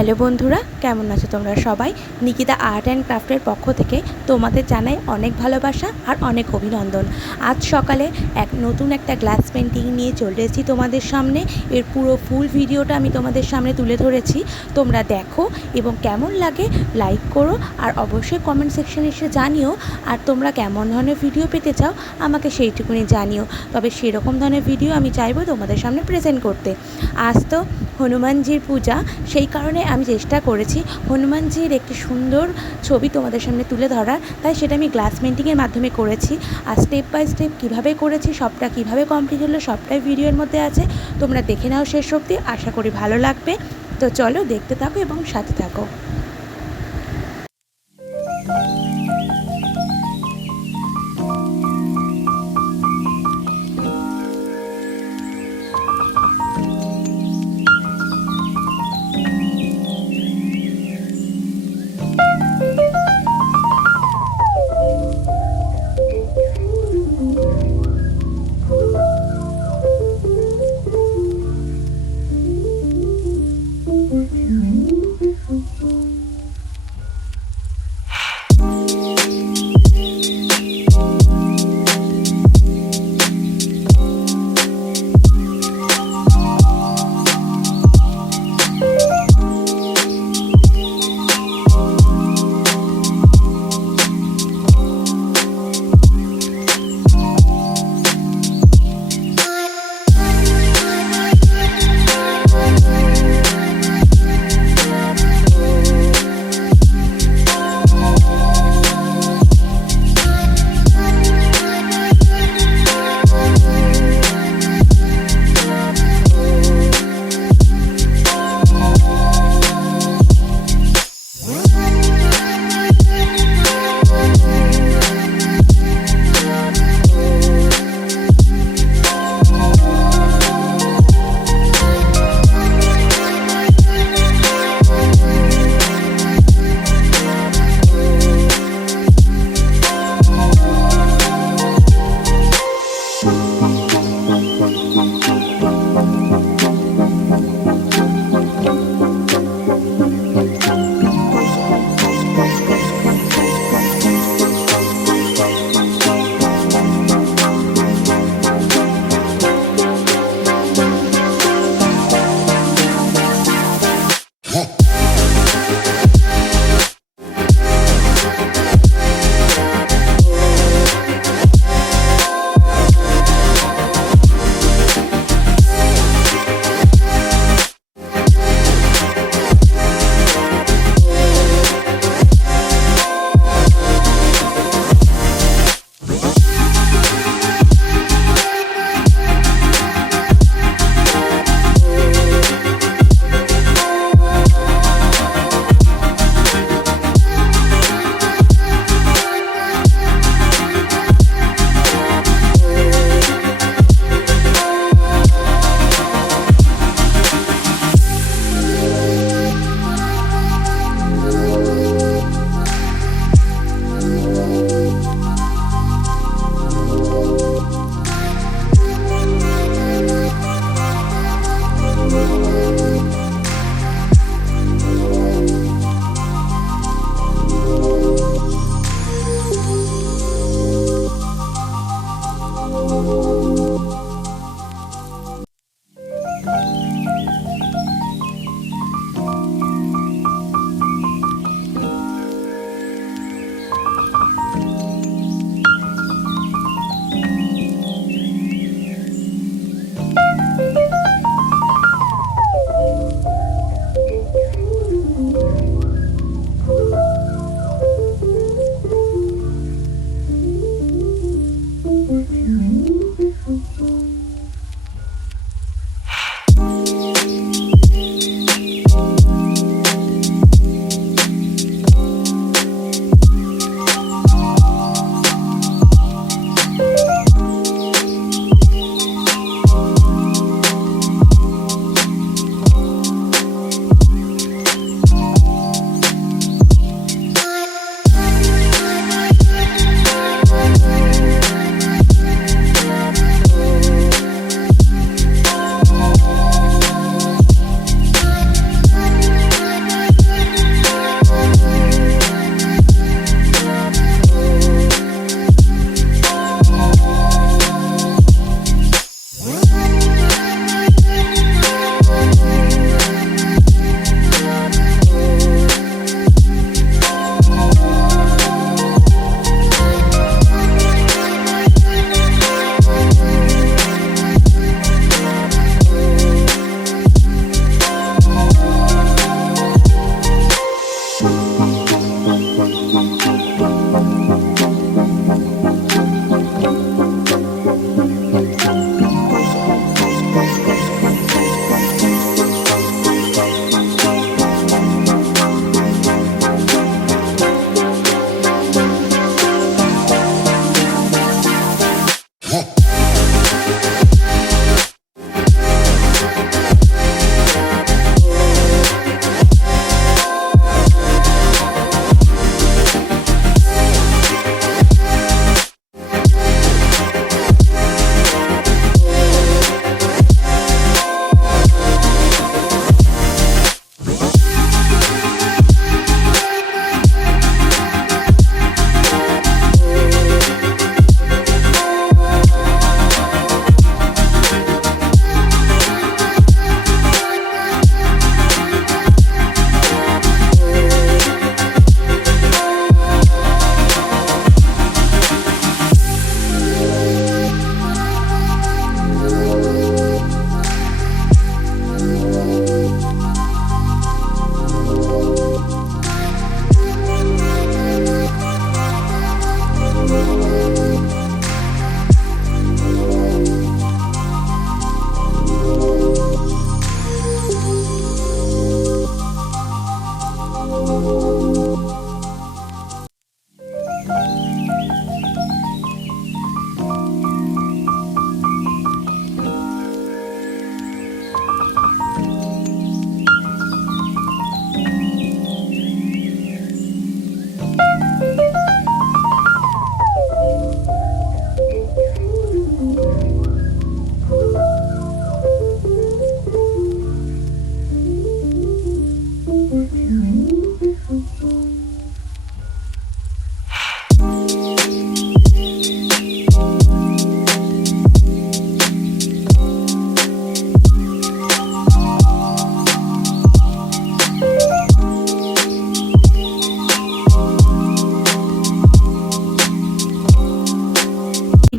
Hello বন্ধুরা, কেমন আছো তোমরা সবাই? নিকিতা আর্ট অ্যান্ড ক্রাফটের পক্ষ থেকে তোমাদের জানাই অনেক ভালোবাসা আর অনেক অভিনন্দন। আজ সকালে নতুন একটা গ্লাস পেন্টিং নিয়ে চলে এসেছি তোমাদের সামনে। এর পুরো ফুল ভিডিওটা আমি তোমাদের সামনে তুলে ধরেছি। তোমরা দেখো এবং কেমন লাগে লাইক করো, আর অবশ্যই কমেন্ট সেকশনে এসে জানিও। আর তোমরা কেমন ধরনের ভিডিও পেতে চাও আমাকে সেইটুকুনি জানিও। তবে সেরকম ধরনের ভিডিও আমি চাইবো তোমাদের সামনে প্রেজেন্ট করতে। আজ তো হনুমানজির পূজা, সেই কারণে আমি চেষ্টা করেছি হনুমানজির একটি সুন্দর ছবি তোমাদের সামনে তুলে ধরার। তাই সেটা আমি গ্লাস পেন্টিংয়ের মাধ্যমে করেছি। আর স্টেপ বাই স্টেপ কীভাবে করেছি, সবটা কীভাবে কমপ্লিট হলো, সবটাই ভিডিওর মধ্যে আছে। তোমরা দেখে নাও শেষ অবধি, আশা করি ভালো লাগবে। তো চলো দেখতে থাকো এবং সাথে থাকো।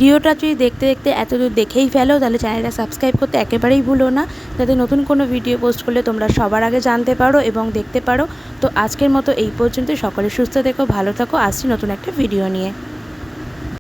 ভিডিওটা যদি দেখতে দেখতে এতদূর দেখেই ফেলো তাহলে চ্যানেলটা সাবস্ক্রাইব করতে একেবারেই ভুলো না, যাতে নতুন কোনো ভিডিও পোস্ট করলে তোমরা সবার আগে জানতে পারো এবং দেখতে পারো। তো আজকের মতো এই পর্যন্ত। সকলে সুস্থ থেকো, ভালো থাকো, আসছি নতুন একটা ভিডিও নিয়ে।